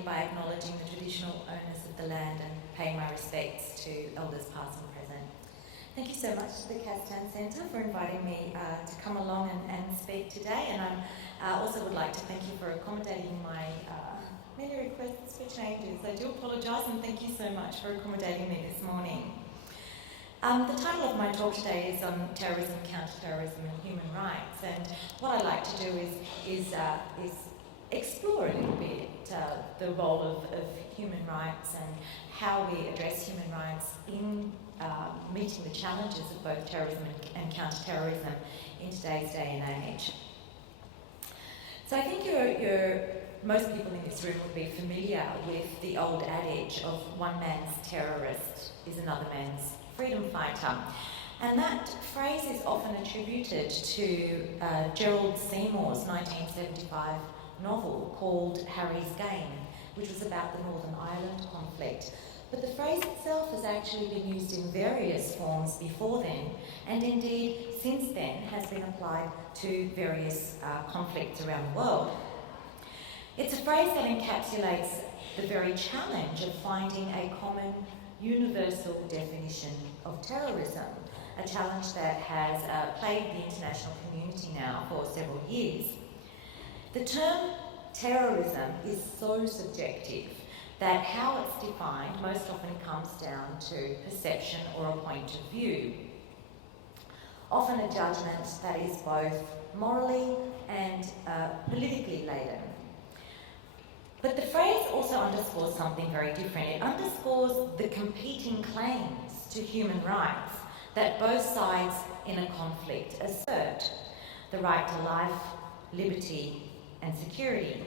me by acknowledging the traditional owners of the land and paying my respects to elders past and present. Thank you so much to the Castan Centre for inviting me to come along and speak today, and I also would like to thank you for accommodating my many requests for changes. I do apologise, and thank you so much for accommodating me this morning. The title of my talk today is on terrorism, counter-terrorism and human rights, and what I'd like to do is explore a little bit the role of human rights and how we address human rights in meeting the challenges of both terrorism and counter-terrorism in today's day and age. So I think most people in this room would be familiar with the old adage of one man's terrorist is another man's freedom fighter. And that phrase is often attributed to Gerald Seymour's 1975 novel called Harry's Game, which was about the Northern Ireland conflict. But the phrase itself has actually been used in various forms before then, and indeed since then has been applied to various conflicts around the world. It's a phrase that encapsulates the very challenge of finding a common universal definition of terrorism, a challenge that has plagued the international community now for several years. The term terrorism is so subjective that how it's defined most often comes down to perception or a point of view. Often a judgment that is both morally and politically laden. But the phrase also underscores something very different. It underscores the competing claims to human rights that both sides in a conflict assert. The right to life, liberty and security.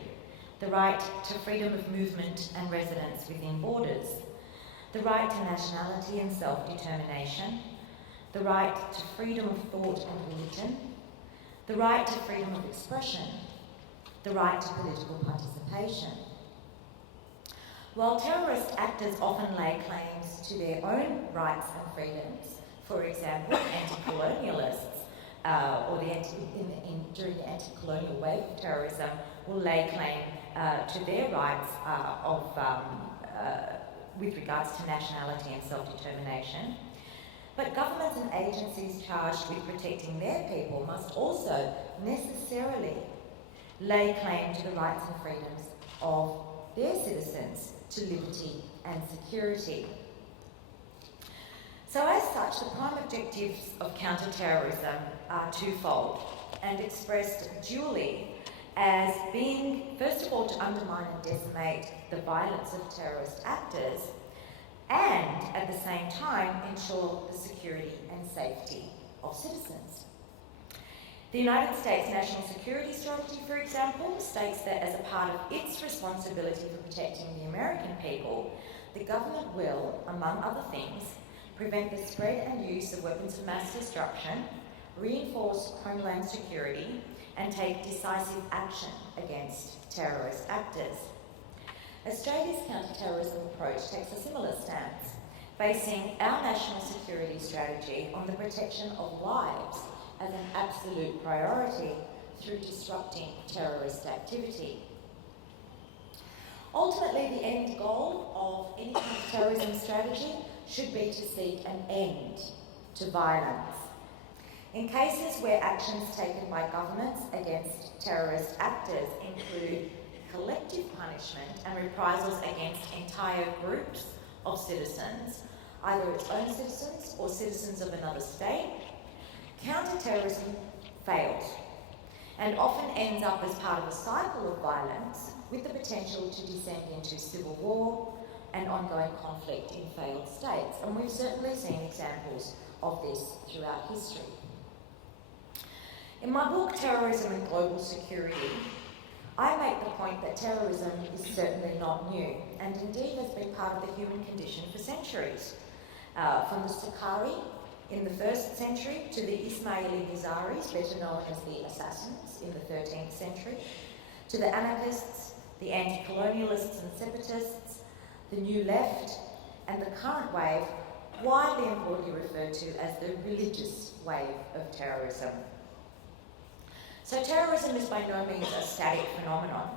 The right to freedom of movement and residence within borders, the right to nationality and self-determination, the right to freedom of thought and religion, the right to freedom of expression, the right to political participation. While terrorist actors often lay claims to their own rights and freedoms, for example, anti-colonialists, during the anti-colonial wave of terrorism, will lay claim to their rights with regards to nationality and self-determination. But governments and agencies charged with protecting their people must also necessarily lay claim to the rights and freedoms of their citizens to liberty and security. So as such, the prime objectives of counter-terrorism are twofold and expressed dually as being, first of all, to undermine and decimate the violence of terrorist actors and, at the same time, ensure the security and safety of citizens. The United States National Security Strategy, for example, states that as a part of its responsibility for protecting the American people, the government will, among other things, prevent the spread and use of weapons of mass destruction, reinforce homeland security, and take decisive action against terrorist actors. Australia's counter-terrorism approach takes a similar stance, basing our national security strategy on the protection of lives as an absolute priority through disrupting terrorist activity. Ultimately, the end goal of any counter-terrorism strategy should be to seek an end to violence. In cases where actions taken by governments against terrorist actors include collective punishment and reprisals against entire groups of citizens, either its own citizens or citizens of another state, counter-terrorism fails and often ends up as part of a cycle of violence with the potential to descend into civil war and ongoing conflict in failed states. And we've certainly seen examples of this throughout history. In my book, Terrorism and Global Security, I make the point that terrorism is certainly not new, and indeed has been part of the human condition for centuries. From the Sicarii in the 1st century to the Ismaili Nizaris, better known as the assassins in the 13th century, to the anarchists, the anti-colonialists and separatists, the New Left, and the current wave, widely and broadly referred to as the religious wave of terrorism. So terrorism is by no means a static phenomenon.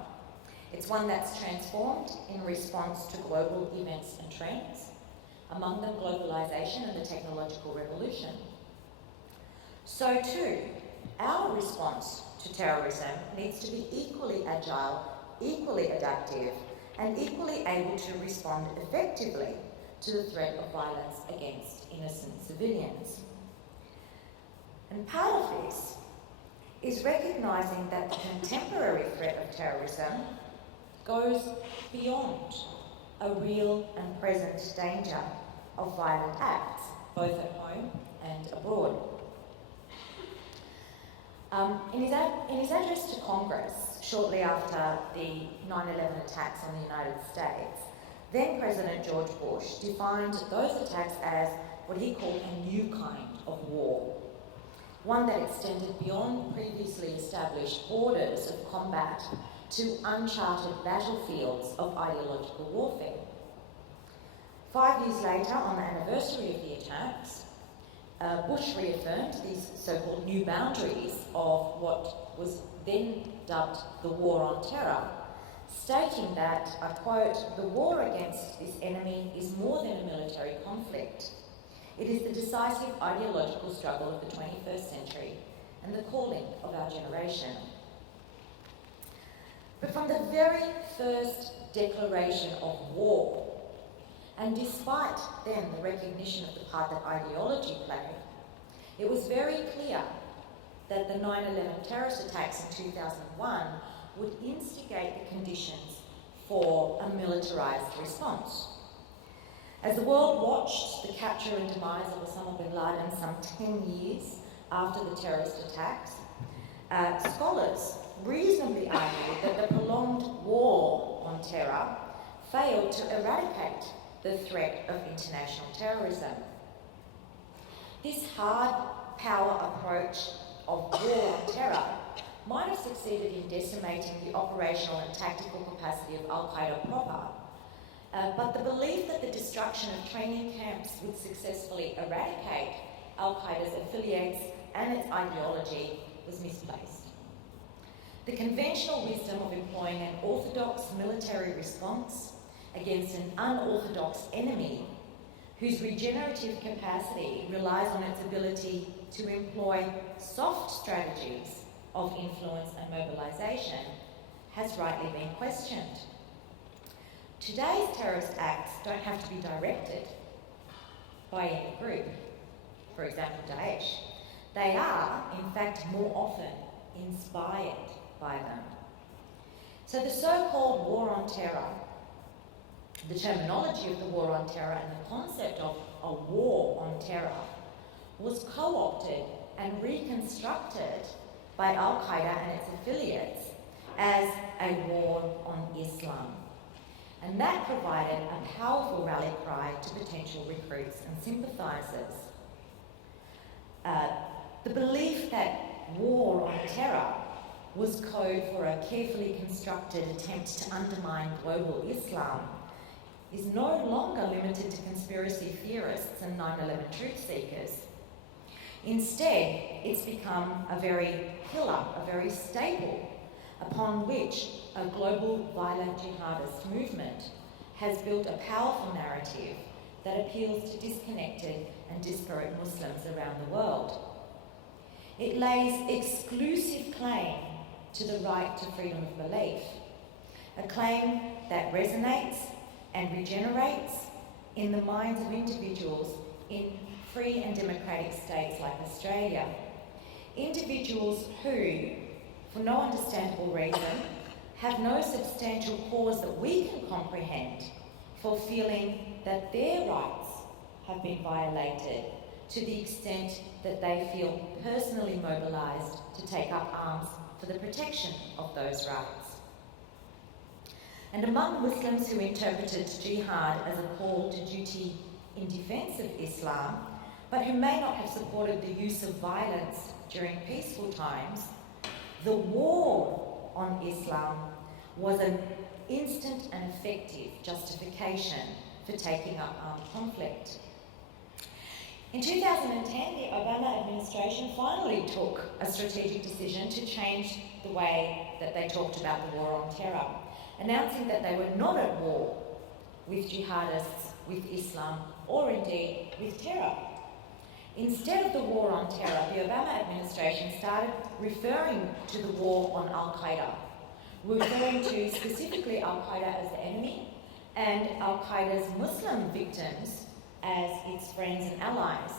It's one that's transformed in response to global events and trends, among them globalisation and the technological revolution. So too, our response to terrorism needs to be equally agile, equally adaptive, and equally able to respond effectively to the threat of violence against innocent civilians. And part of this is recognising that the contemporary threat of terrorism goes beyond a real and present danger of violent acts, both at home and abroad. In his address to Congress, shortly after the 9/11 attacks on the United States, then President George Bush defined those attacks as what he called a new kind of war, one that extended beyond previously established borders of combat to uncharted battlefields of ideological warfare. 5 years later, on the anniversary of the attacks, Bush reaffirmed these so-called new boundaries of what was then dubbed the War on Terror, stating that, I quote, "The war against this enemy is more than a military conflict. It is the decisive ideological struggle of the 21st century and the calling of our generation." But from the very first declaration of war, and despite then the recognition of the part that ideology played, it was very clear that the 9/11 terrorist attacks in 2001 would instigate the conditions for a militarised response. As the world watched the capture and demise of Osama bin Laden some 10 years after the terrorist attacks, scholars reasonably argued that the prolonged war on terror failed to eradicate the threat of international terrorism. This hard power approach of war on terror might have succeeded in decimating the operational and tactical capacity of Al-Qaeda proper, but the belief that the destruction of training camps would successfully eradicate Al-Qaeda's affiliates and its ideology was misplaced. The conventional wisdom of employing an orthodox military response against an unorthodox enemy whose regenerative capacity relies on its ability to employ soft strategies of influence and mobilisation has rightly been questioned. Today's terrorist acts don't have to be directed by any group, for example Daesh. They are, in fact, more often inspired by them. So the so-called war on terror, the terminology of the war on terror and the concept of a war on terror was co-opted and reconstructed by Al-Qaeda and its affiliates as a war on Islam. And that provided a powerful rally cry to potential recruits and sympathisers. The belief that war on terror was code for a carefully constructed attempt to undermine global Islam is no longer limited to conspiracy theorists and 9/11 truth seekers. Instead, it's become a very pillar, a very staple, upon which a global violent jihadist movement has built a powerful narrative that appeals to disconnected and disparate Muslims around the world. It lays exclusive claim to the right to freedom of belief, a claim that resonates and regenerates in the minds of individuals in free and democratic states like Australia. Individuals who, for no understandable reason, have no substantial cause that we can comprehend for feeling that their rights have been violated to the extent that they feel personally mobilised to take up arms for the protection of those rights. And among Muslims who interpreted jihad as a call to duty in defence of Islam, but who may not have supported the use of violence during peaceful times, the war on Islam was an instant and effective justification for taking up armed conflict. In 2010, the Obama administration finally took a strategic decision to change the way that they talked about the war on terror. announcing that they were not at war with jihadists, with Islam, or indeed with terror. Instead of the war on terror, the Obama administration started referring to the war on Al-Qaeda, referring to specifically Al-Qaeda as the enemy and Al-Qaeda's Muslim victims as its friends and allies.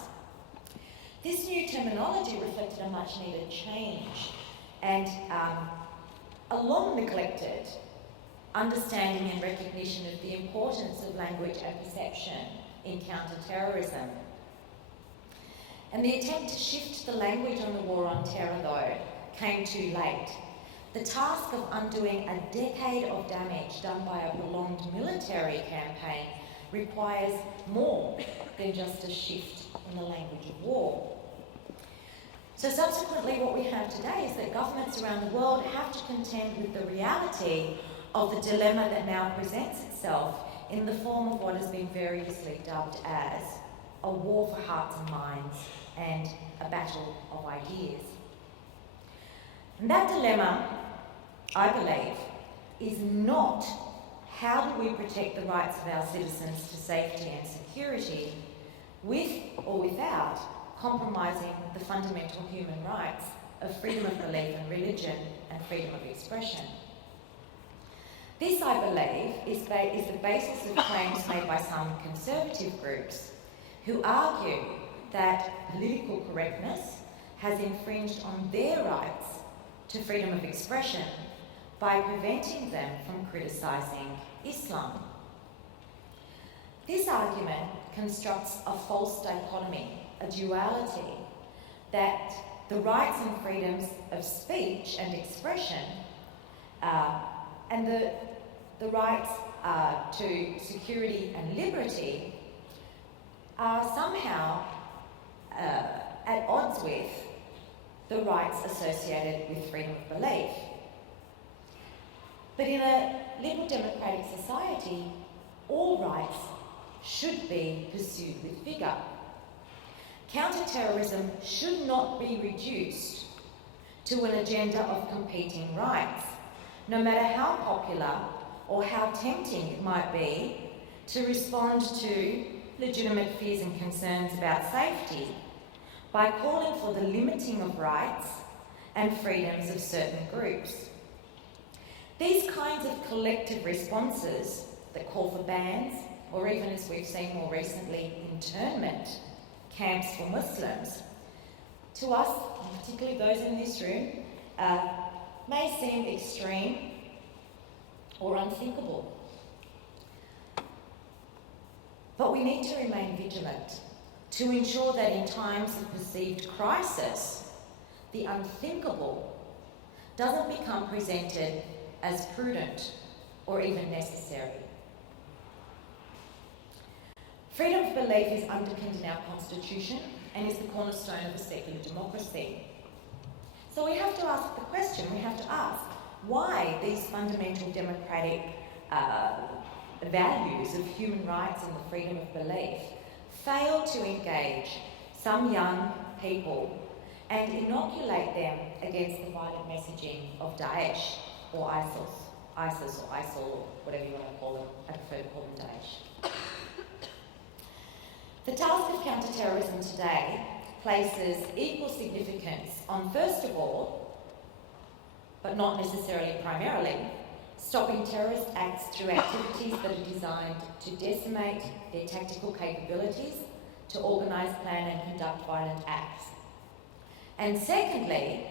This new terminology reflected a much needed change and a long neglected understanding and recognition of the importance of language and perception in counter-terrorism. And the attempt to shift the language on the war on terror, though, came too late. The task of undoing a decade of damage done by a prolonged military campaign requires more than just a shift in the language of war. So subsequently, what we have today is that governments around the world have to contend with the reality of the dilemma that now presents itself in the form of what has been variously dubbed as a war for hearts and minds and a battle of ideas. And that dilemma, I believe, is not how do we protect the rights of our citizens to safety and security with or without compromising the fundamental human rights of freedom of belief and religion and freedom of expression. This, I believe, is the basis of claims made by some conservative groups who argue that political correctness has infringed on their rights to freedom of expression by preventing them from criticising Islam. This argument constructs a false dichotomy, a duality, that the rights and freedoms of speech and expression and the rights to security and liberty are somehow at odds with the rights associated with freedom of belief. But in a liberal democratic society, all rights should be pursued with vigour. Counter-terrorism should not be reduced to an agenda of competing rights, no matter how popular or how tempting it might be to respond to legitimate fears and concerns about safety by calling for the limiting of rights and freedoms of certain groups. These kinds of collective responses that call for bans, or even, as we've seen more recently, internment camps for Muslims, to us, particularly those in this room, may seem extreme or unthinkable. But we need to remain vigilant to ensure that in times of perceived crisis, the unthinkable doesn't become presented as prudent or even necessary. Freedom of belief is underpinned in our Constitution and is the cornerstone of a secular democracy. So we have to ask the question, why these fundamental democratic values of human rights and the freedom of belief fail to engage some young people and inoculate them against the violent messaging of Daesh or ISIS or ISIL or whatever you want to call them. I prefer to call them Daesh. The task of counter-terrorism today places equal significance on, first of all, but not necessarily primarily, stopping terrorist acts through activities that are designed to decimate their tactical capabilities to organise, plan and conduct violent acts. And secondly,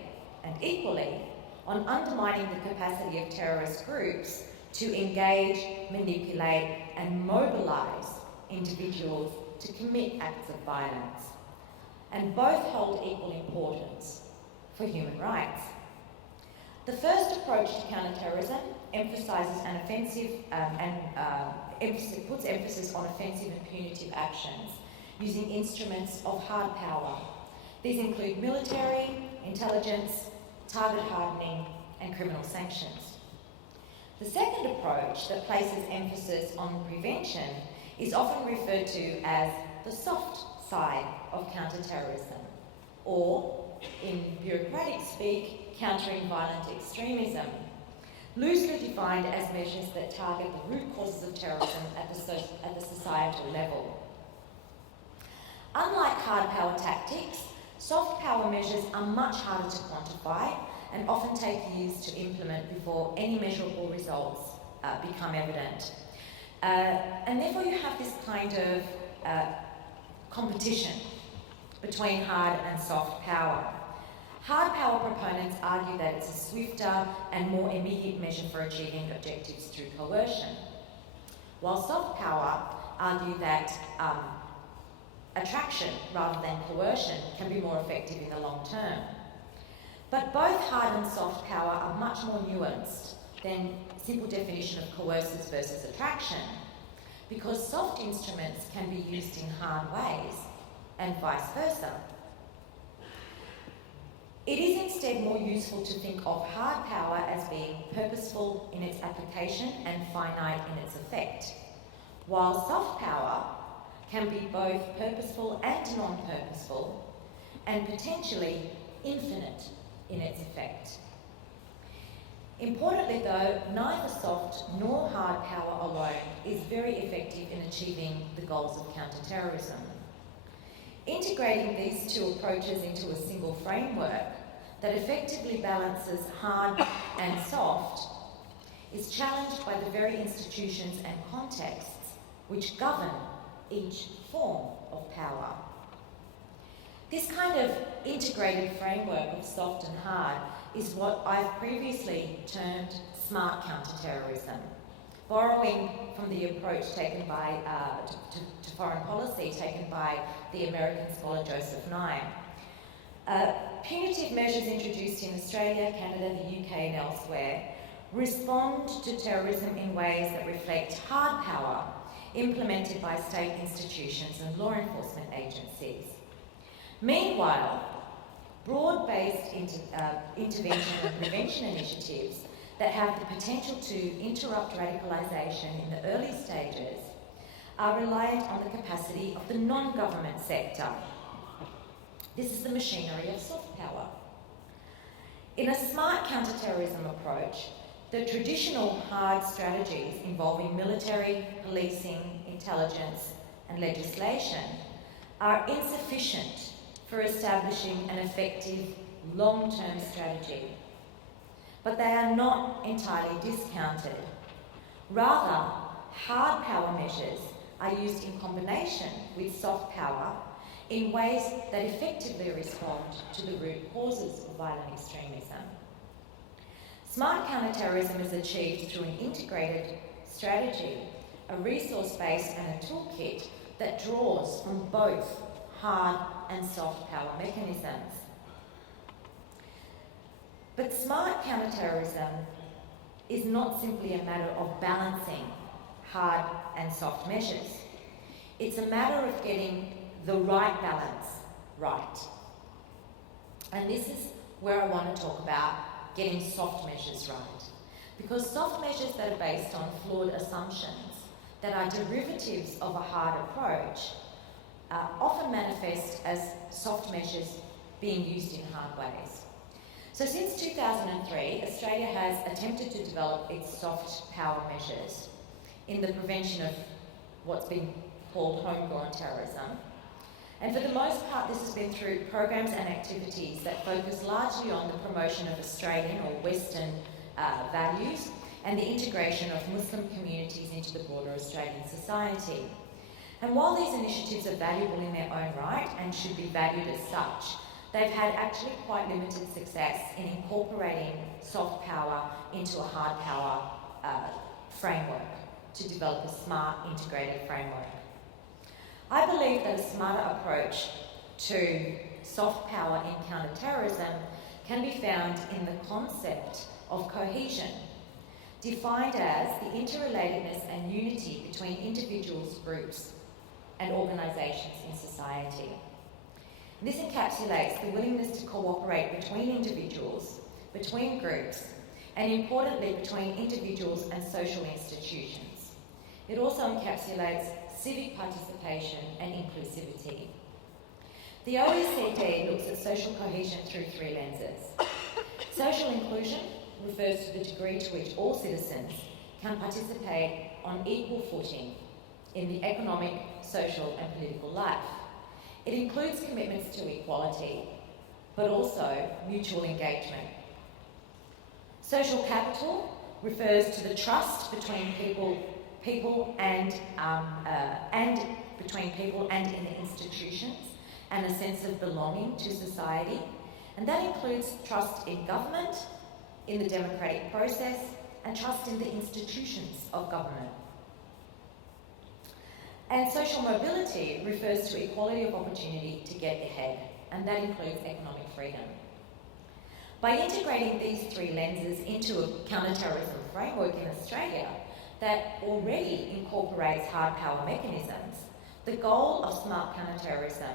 and equally, on undermining the capacity of terrorist groups to engage, manipulate and mobilise individuals to commit acts of violence. And both hold equal importance for human rights. The first approach to counter-terrorism emphasises an offensive puts emphasis on offensive and punitive actions using instruments of hard power. These include military, intelligence, target hardening and criminal sanctions. The second approach that places emphasis on prevention is often referred to as the soft side of counter-terrorism, or, in bureaucratic speak, countering violent extremism. loosely defined as measures that target the root causes of terrorism at the societal level. Unlike hard power tactics, soft power measures are much harder to quantify and often take years to implement before any measurable results become evident. And therefore you have this kind of competition between hard and soft power. Hard power proponents argue that it's a swifter and more immediate measure for achieving objectives through coercion, while soft power argue that attraction rather than coercion can be more effective in the long term. But both hard and soft power are much more nuanced than simple definition of coercive versus attraction, because soft instruments can be used in hard ways and vice versa. It is instead more useful to think of hard power as being purposeful in its application and finite in its effect, while soft power can be both purposeful and non-purposeful, and potentially infinite in its effect. Importantly though, neither soft nor hard power alone is very effective in achieving the goals of counter-terrorism. Integrating these two approaches into a single framework that effectively balances hard and soft is challenged by the very institutions and contexts which govern each form of power. This kind of integrated framework of soft and hard is what I've previously termed smart counterterrorism, borrowing from the approach taken by to foreign policy taken by the American scholar Joseph Nye. Punitive measures introduced in Australia, Canada, the UK and elsewhere respond to terrorism in ways that reflect hard power implemented by state institutions and law enforcement agencies. Meanwhile, broad-based intervention and prevention initiatives that have the potential to interrupt radicalisation in the early stages are reliant on the capacity of the non-government sector. This is the machinery of soft power. In a smart counter-terrorism approach, the traditional hard strategies involving military, policing, intelligence and legislation are insufficient for establishing an effective long-term strategy. But they are not entirely discounted. Rather, hard power measures are used in combination with soft power in ways that effectively respond to the root causes of violent extremism. Smart counterterrorism is achieved through an integrated strategy, a resource base and a toolkit that draws from both hard and soft power mechanisms. But smart counterterrorism is not simply a matter of balancing hard and soft measures. It's a matter of getting the right balance right. And this is where I want to talk about getting soft measures right. Because soft measures that are based on flawed assumptions, that are derivatives of a hard approach, often manifest as soft measures being used in hard ways. So since 2003, Australia has attempted to develop its soft power measures in the prevention of what's been called homegrown terrorism. And for the most part, this has been through programs and activities that focus largely on the promotion of Australian or Western values and the integration of Muslim communities into the broader Australian society. And while these initiatives are valuable in their own right and should be valued as such, they've had actually quite limited success in incorporating soft power into a hard power framework to develop a smart integrated framework. I believe that a smarter approach to soft power in counter-terrorism can be found in the concept of cohesion, defined as the interrelatedness and unity between individuals, groups, and organisations in society. This encapsulates the willingness to cooperate between individuals, between groups, and importantly between individuals and social institutions. It also encapsulates civic participation and inclusivity. The OECD looks at social cohesion through three lenses: social inclusion, refers to the degree to which all citizens can participate on equal footing in the economic, social and political life. It includes commitments to equality, but also mutual engagement. Social capital refers to the trust between people and between people and in the institutions, and a sense of belonging to society. And that includes trust in government, in the democratic process, and trust in the institutions of government. And social mobility refers to equality of opportunity to get ahead, and that includes economic freedom. By integrating these three lenses into a counterterrorism framework in Australia that already incorporates hard power mechanisms, the goal of smart counterterrorism,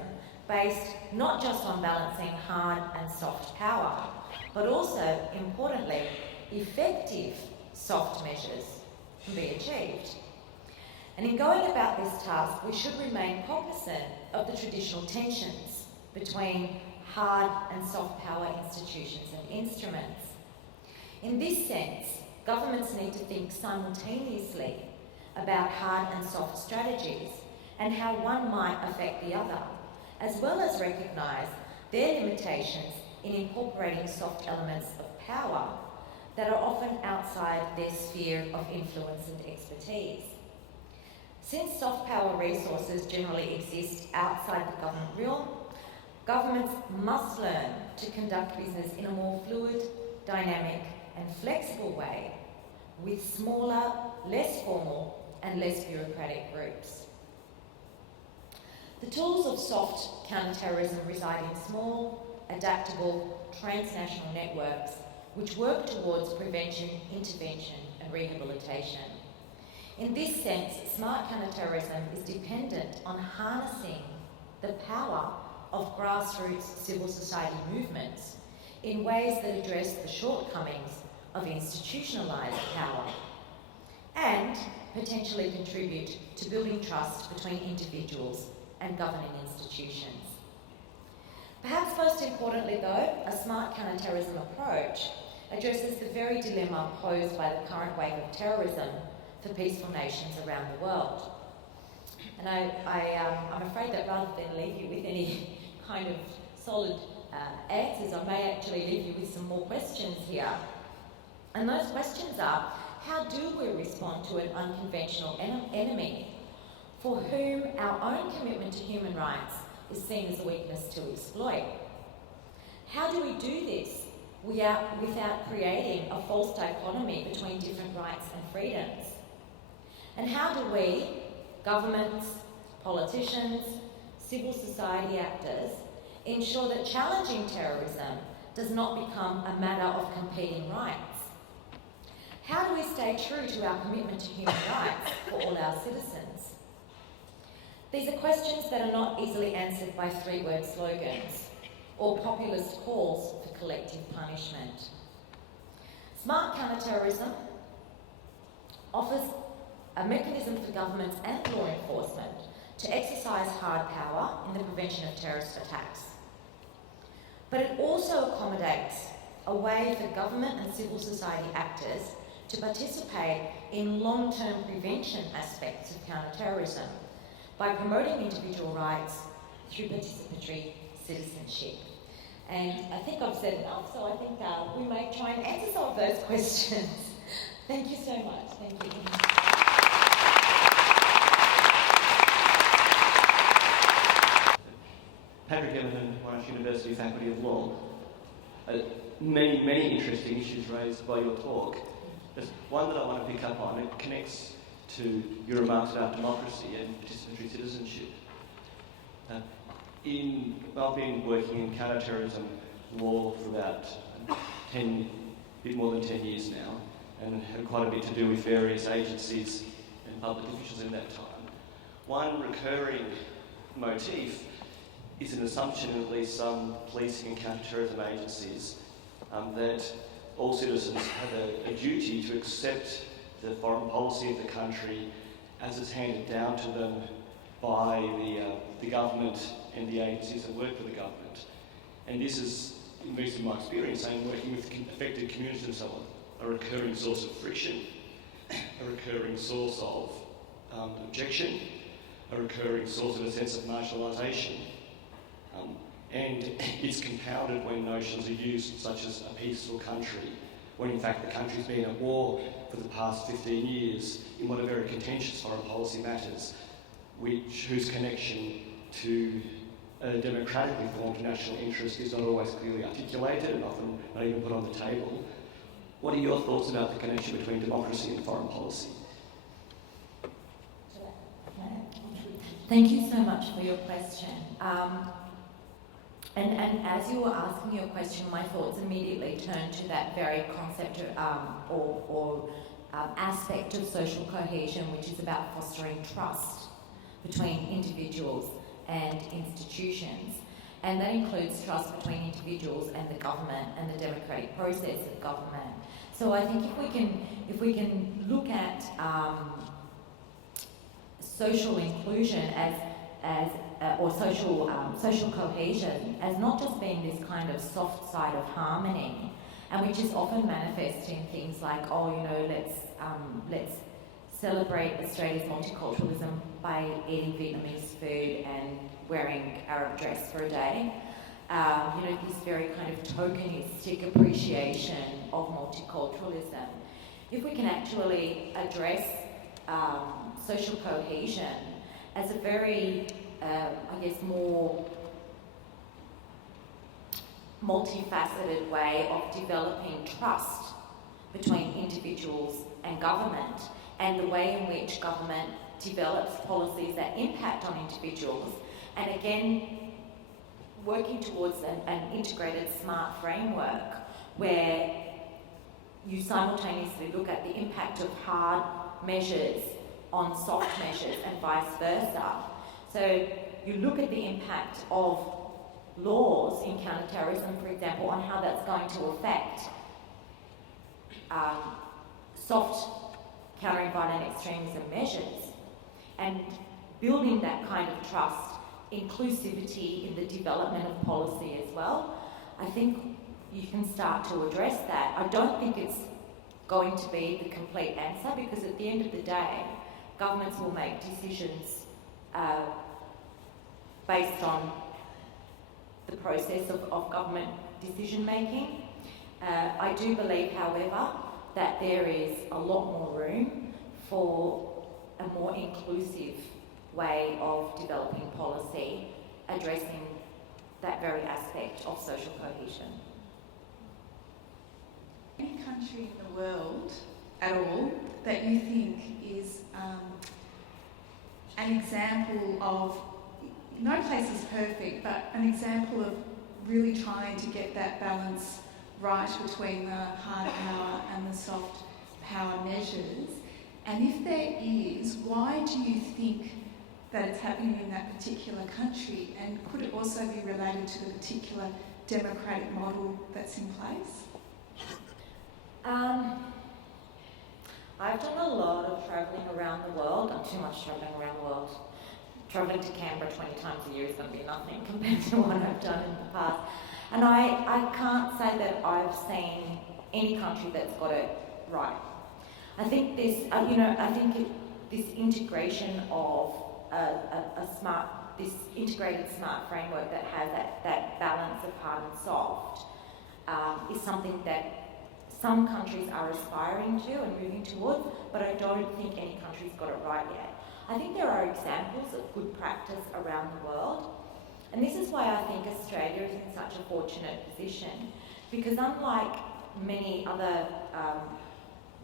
based not just on balancing hard and soft power, but also, importantly, effective soft measures, can be achieved. And in going about this task, we should remain cognizant of the traditional tensions between hard and soft power institutions and instruments. In this sense, governments need to think simultaneously about hard and soft strategies and how one might affect the other, as well as recognise their limitations in incorporating soft elements of power that are often outside their sphere of influence and expertise. Since soft power resources generally exist outside the government realm, governments must learn to conduct business in a more fluid, dynamic and flexible way with smaller, less formal and less bureaucratic groups. The tools of soft counterterrorism reside in small, adaptable, transnational networks which work towards prevention, intervention and rehabilitation. In this sense, smart counterterrorism is dependent on harnessing the power of grassroots civil society movements in ways that address the shortcomings of institutionalised power and potentially contribute to building trust between individuals and governing institutions. Perhaps most importantly though, a smart counterterrorism approach addresses the very dilemma posed by the current wave of terrorism for peaceful nations around the world. And I'm afraid that rather than leave you with any kind of solid answers, I may actually leave you with some more questions here. And those questions are, how do we respond to an unconventional enemy for whom our own commitment to human rights is seen as a weakness to exploit? How do we do this without creating a false dichotomy between different rights and freedoms? And how do we, governments, politicians, civil society actors, ensure that challenging terrorism does not become a matter of competing rights? How do we stay true to our commitment to human rights for all our citizens? These are questions that are not easily answered by three-word slogans or populist calls for collective punishment. Smart counterterrorism offers a mechanism for governments and law enforcement to exercise hard power in the prevention of terrorist attacks. But it also accommodates a way for government and civil society actors to participate in long-term prevention aspects of counterterrorism by promoting individual rights through participatory citizenship. And I think I've said enough, so I think we may try and answer some of those questions. Thank you so much. Thank you. Patrick Everton, Monash University Faculty of Law. Many interesting issues raised by your talk. There's one that I want to pick up on. It connects to your remarks about democracy and participatory citizenship. I've been working in counterterrorism law for about a bit more than 10 years now, and had quite a bit to do with various agencies and public officials in that time. One recurring motif is an assumption in at least some policing and counterterrorism agencies that all citizens have a duty to accept the foreign policy of the country as it's handed down to them by the government and the agencies that work for the government. And this is in least in my experience, and working with affected communities and so on, a recurring source of friction, a recurring source of objection, a recurring source of a sense of marginalisation. And it's compounded when notions are used, such as a peaceful country, when in fact the country's been at war for the past 15 years in what are very contentious foreign policy matters, whose connection to a democratically formed national interest is not always clearly articulated and often not even put on the table. What are your thoughts about the connection between democracy and foreign policy? Thank you so much for your question. And as you were asking your question, my thoughts immediately turned to that very concept or aspect of social cohesion, which is about fostering trust between individuals and institutions. And that includes trust between individuals and the government and the democratic process of government. So I think if we can look at social inclusion or social cohesion as not just being this kind of soft side of harmony, and which is often manifest in things like, let's celebrate Australia's multiculturalism by eating Vietnamese food and wearing Arab dress for a day. This very kind of tokenistic appreciation of multiculturalism. If we can actually address social cohesion as a very, more multifaceted way of developing trust between individuals and government, and the way in which government develops policies that impact on individuals, and again, working towards an integrated smart framework where you simultaneously look at the impact of hard measures on soft measures and vice versa. So you look at the impact of laws in counterterrorism, for example, on how that's going to affect soft countering violent extremism measures, and building that kind of trust, inclusivity in the development of policy as well. I think you can start to address that. I don't think it's going to be the complete answer, because at the end of the day, governments will make decisions based on the process of government decision making. I do believe, however, that there is a lot more room for a more inclusive way of developing policy, addressing that very aspect of social cohesion. Any country in the world at all that you think is an example of, no place is perfect, but an example of really trying to get that balance right between the hard power and the soft power measures? And if there is, why do you think that it's happening in that particular country? And could it also be related to the particular democratic model that's in place? I've done a lot of travelling around the world. Not too much travelling around the world. Travelling to Canberra 20 times a year is going to be nothing compared to what I've done in the past. And I can't say that I've seen any country that's got it right. I think this, this integration of this integrated smart framework that has that balance of hard and soft is something that some countries are aspiring to and moving towards, but I don't think any country's got it right yet. I think there are examples of good practice around the world, and this is why I think Australia is in such a fortunate position, because unlike many other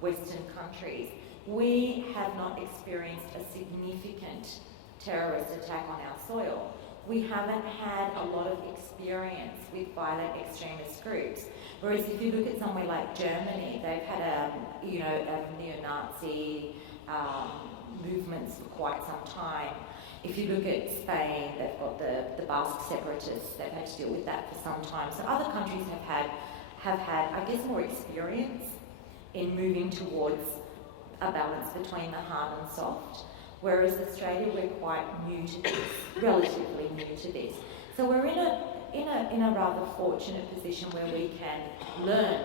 Western countries, we have not experienced a significant terrorist attack on our soil. We haven't had a lot of experience with violent extremist groups. Whereas if you look at somewhere like Germany, they've had neo-Nazi movements for quite some time. If you look at Spain, they've got the Basque separatists. They've had to deal with that for some time. So other countries have had, I guess, more experience in moving towards a balance between the hard and soft. Whereas Australia, we're quite new to this, relatively new to this. So we're in in a rather fortunate position where we can learn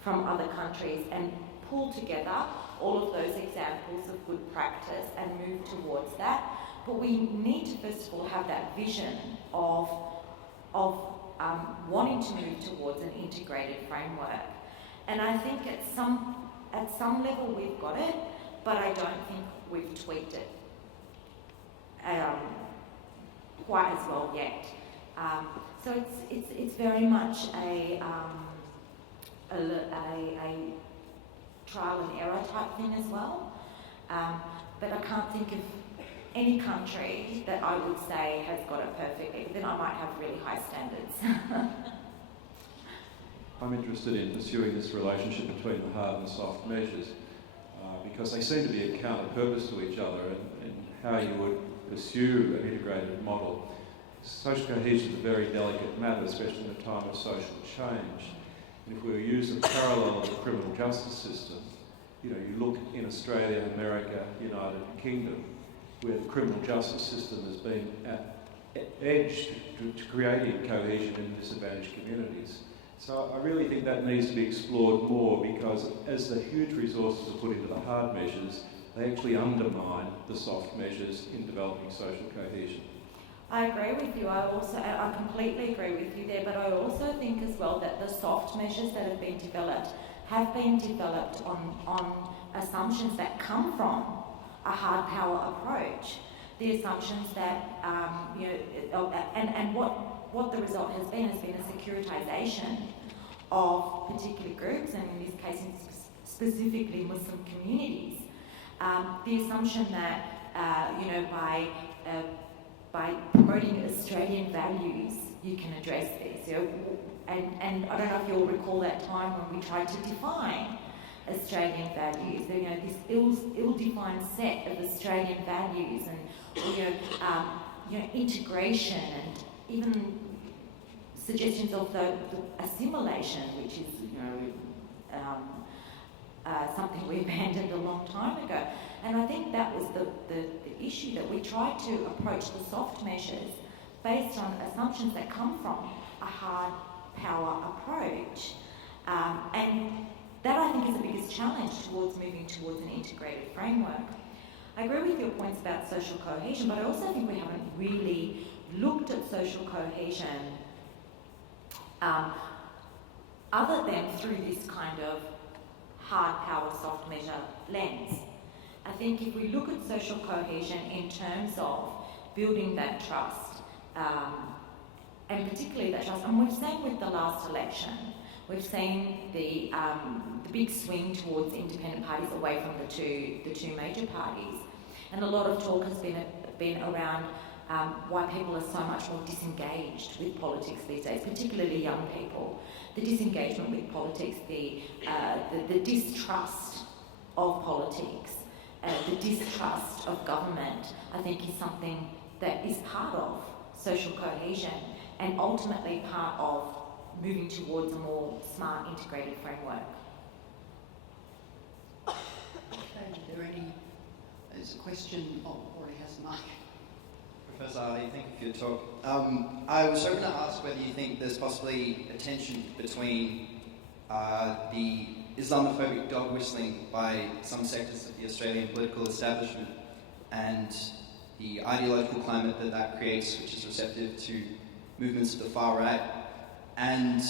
from other countries and pull together all of those examples of good practice and move towards that. But we need to first of all have that vision of wanting to move towards an integrated framework. And I think at some level we've got it, but I don't think we've tweaked it quite as well yet. So it's very much a trial and error type thing as well. But I can't think of any country that I would say has got it perfectly. Then I might have really high standards. I'm interested in pursuing this relationship between the hard and soft measures because they seem to be a counter purpose to each other and how you would pursue an integrated model. Social cohesion is a very delicate matter, especially in a time of social change. And if we use a parallel of the criminal justice system, you look in Australia, America, United Kingdom, where the criminal justice system has been edged to creating cohesion in disadvantaged communities. So I really think that needs to be explored more because as the huge resources are put into the hard measures, they actually undermine the soft measures in developing social cohesion. I agree with you. I completely agree with you there, but I also think as well that the soft measures that have been developed on assumptions that come from a hard power approach. The assumptions that, and what the result has been a securitization of particular groups, and in this case specifically Muslim communities. The assumption that, by promoting Australian values, you can address this. And I don't know if you'll recall that time when we tried to define Australian values. This ill-defined set of Australian values, and integration, and even suggestions of the assimilation, which is something we abandoned a long time ago. And I think that was the issue, that we tried to approach the soft measures based on assumptions that come from a hard power approach. And that, I think, is the biggest challenge towards moving towards an integrated framework. I agree with your points about social cohesion, but I also think we haven't really looked at social cohesion other than through this kind of hard power, soft measure lens. I think if we look at social cohesion in terms of building that trust, and particularly that trust, and we've seen with the last election, we've seen the big swing towards independent parties away from the two major parties, and a lot of talk has been around why people are so much more disengaged with politics these days, particularly young people. The disengagement with politics, the distrust of politics, the distrust of government, I think, is something that is part of social cohesion and ultimately part of moving towards a more smart, integrated framework. There's a question. Already has the mic. Professor Ali, thank you for your talk. I was hoping to ask whether you think there's possibly a tension between the Islamophobic dog whistling by some sectors of the Australian political establishment and the ideological climate that creates, which is receptive to movements of the far right, and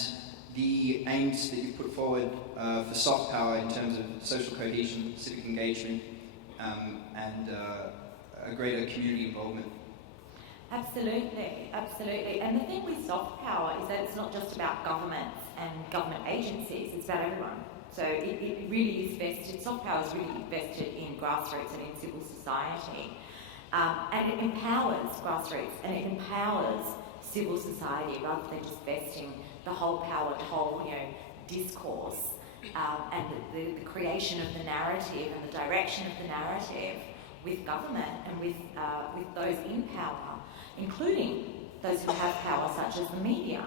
the aims that you put forward for soft power in terms of social cohesion, civic engagement, and a greater community involvement. Absolutely. And the thing with soft power is that it's not just about governments and government agencies, it's about everyone. So it really is vested, soft power is really vested in grassroots and in civil society. And it empowers grassroots and it empowers civil society rather than just vesting the whole power, the whole discourse, and the creation of the narrative and the direction of the narrative with government and with those in power, including those who have power, such as the media.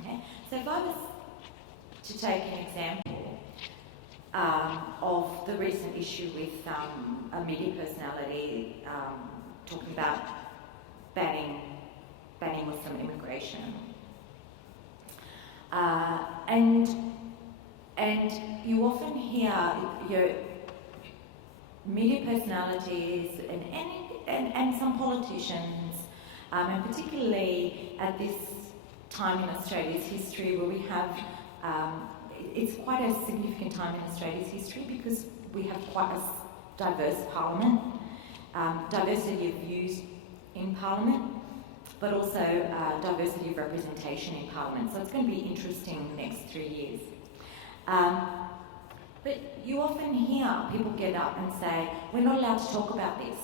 Okay? So if I was to take an example of the recent issue with a media personality talking about banning Muslim immigration media personalities and some politicians, and particularly at this time in Australia's history where we have, it's quite a significant time in Australia's history because we have quite a diverse parliament, diversity of views in parliament, but also diversity of representation in parliament. So it's going to be interesting the next 3 years. But you often hear people get up and say, we're not allowed to talk about this.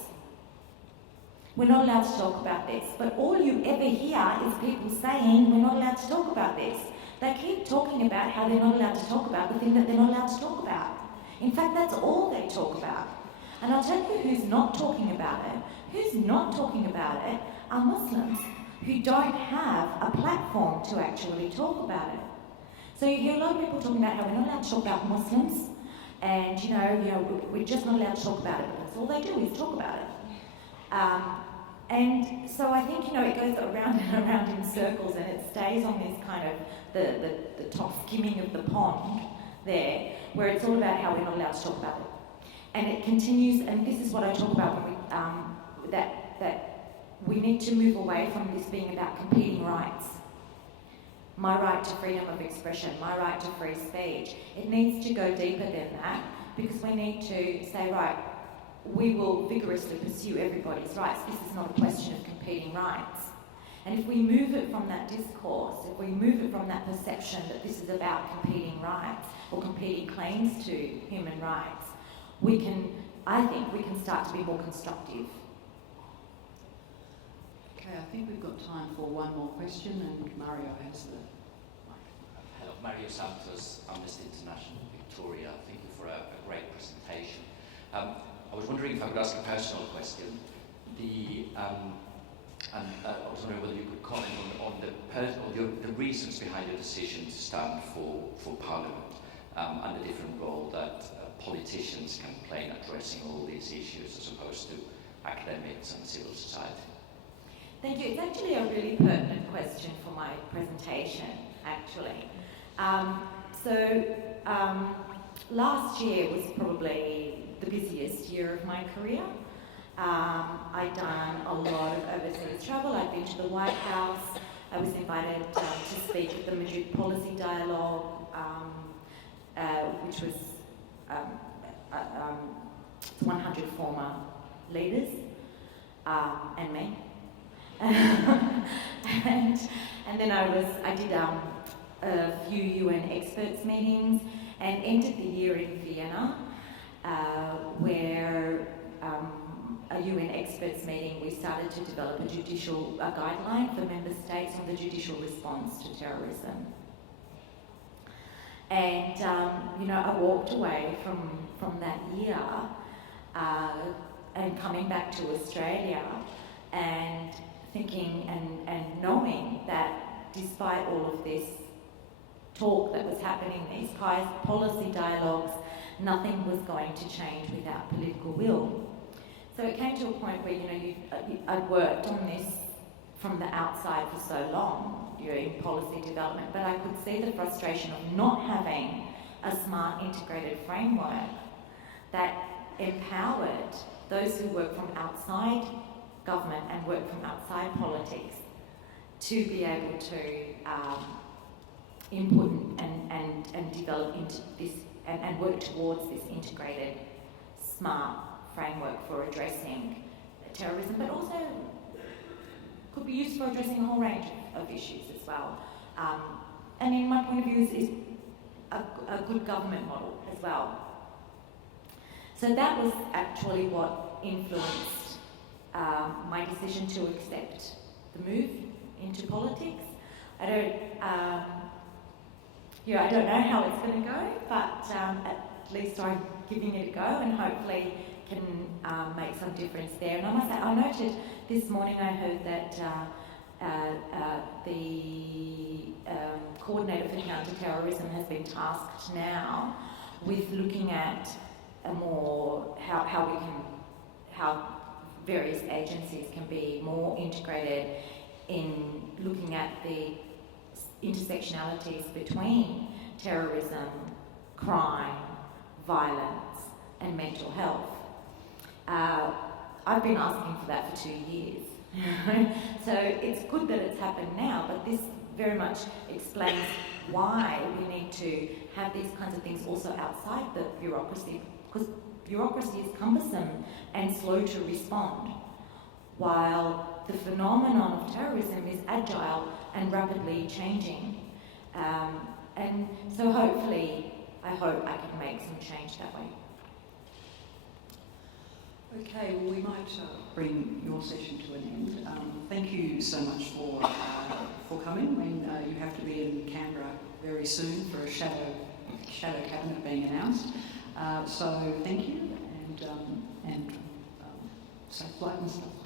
We're not allowed to talk about this. But all you ever hear is people saying, we're not allowed to talk about this. They keep talking about how they're not allowed to talk about the thing that they're not allowed to talk about. In fact, that's all they talk about. And I'll tell you who's not talking about it. Who's not talking about it are Muslims who don't have a platform to actually talk about it. So you hear a lot of people talking about how we're not allowed to talk about Muslims, and we're just not allowed to talk about it because all they do is talk about it. And so I think it goes around and around in circles, and it stays on this kind of the top skimming of the pond there, where it's all about how we're not allowed to talk about it. And it continues, and this is what I talk about when we, that we need to move away from this being about competing rights. My right to freedom of expression, my right to free speech. It needs to go deeper than that, because we need to say, right, we will vigorously pursue everybody's rights. This is not a question of competing rights. And if we move it from that discourse, if we move it from that perception that this is about competing rights or competing claims to human rights, I think we can start to be more constructive. Okay, I think we've got time for one more question, and Mario has the microphone. Hello, Mario Santos, Amnesty International, Victoria. Thank you for a great presentation. I was wondering if I could ask a personal question. I was wondering whether you could comment on the reasons behind the decision to stand for Parliament and the different role that politicians can play in addressing all these issues as opposed to academics and civil society. Thank you. It's actually a really pertinent question for my presentation, actually. Last year was probably the busiest year of my career. I'd done a lot of overseas travel. I'd been to the White House. I was invited to speak at the Madrid Policy Dialogue, which was 100 former leaders and me. and then I did a few UN experts meetings and ended the year in Vienna, where a UN experts meeting, we started to develop a guideline for member states on the judicial response to terrorism. And I walked away from that year and coming back to Australia and thinking and knowing that despite all of this talk that was happening, these policy dialogues, nothing was going to change without political will. So it came to a point where I'd worked on this from the outside for so long during policy development, but I could see the frustration of not having a smart integrated framework that empowered those who work from outside government and work from outside politics to be able to input and develop into this and work towards this integrated, smart framework for addressing terrorism, but also could be used for addressing a whole range of issues as well. And in my point of view, is a good government model as well. So that was actually what influenced my decision to accept the move into politics. I don't know how it's going to go, but at least I'm giving it a go and hopefully can make some difference there. And I must say, I noted this morning, I heard that the coordinator for counter-terrorism has been tasked now with looking at how various agencies can be more integrated in looking at the intersectionalities between terrorism, crime, violence, and mental health. I've been asking for that for 2 years. So it's good that it's happened now, but this very much explains why we need to have these kinds of things also outside the bureaucracy, because bureaucracy is cumbersome and slow to respond, while the phenomenon of terrorism is agile and rapidly changing. And so hopefully, I hope I can make some change that way. Okay, well, we might bring your session to an end. Thank you so much for coming. I mean, you have to be in Canberra very soon for a shadow cabinet being announced. So thank you, and safe flight and stuff.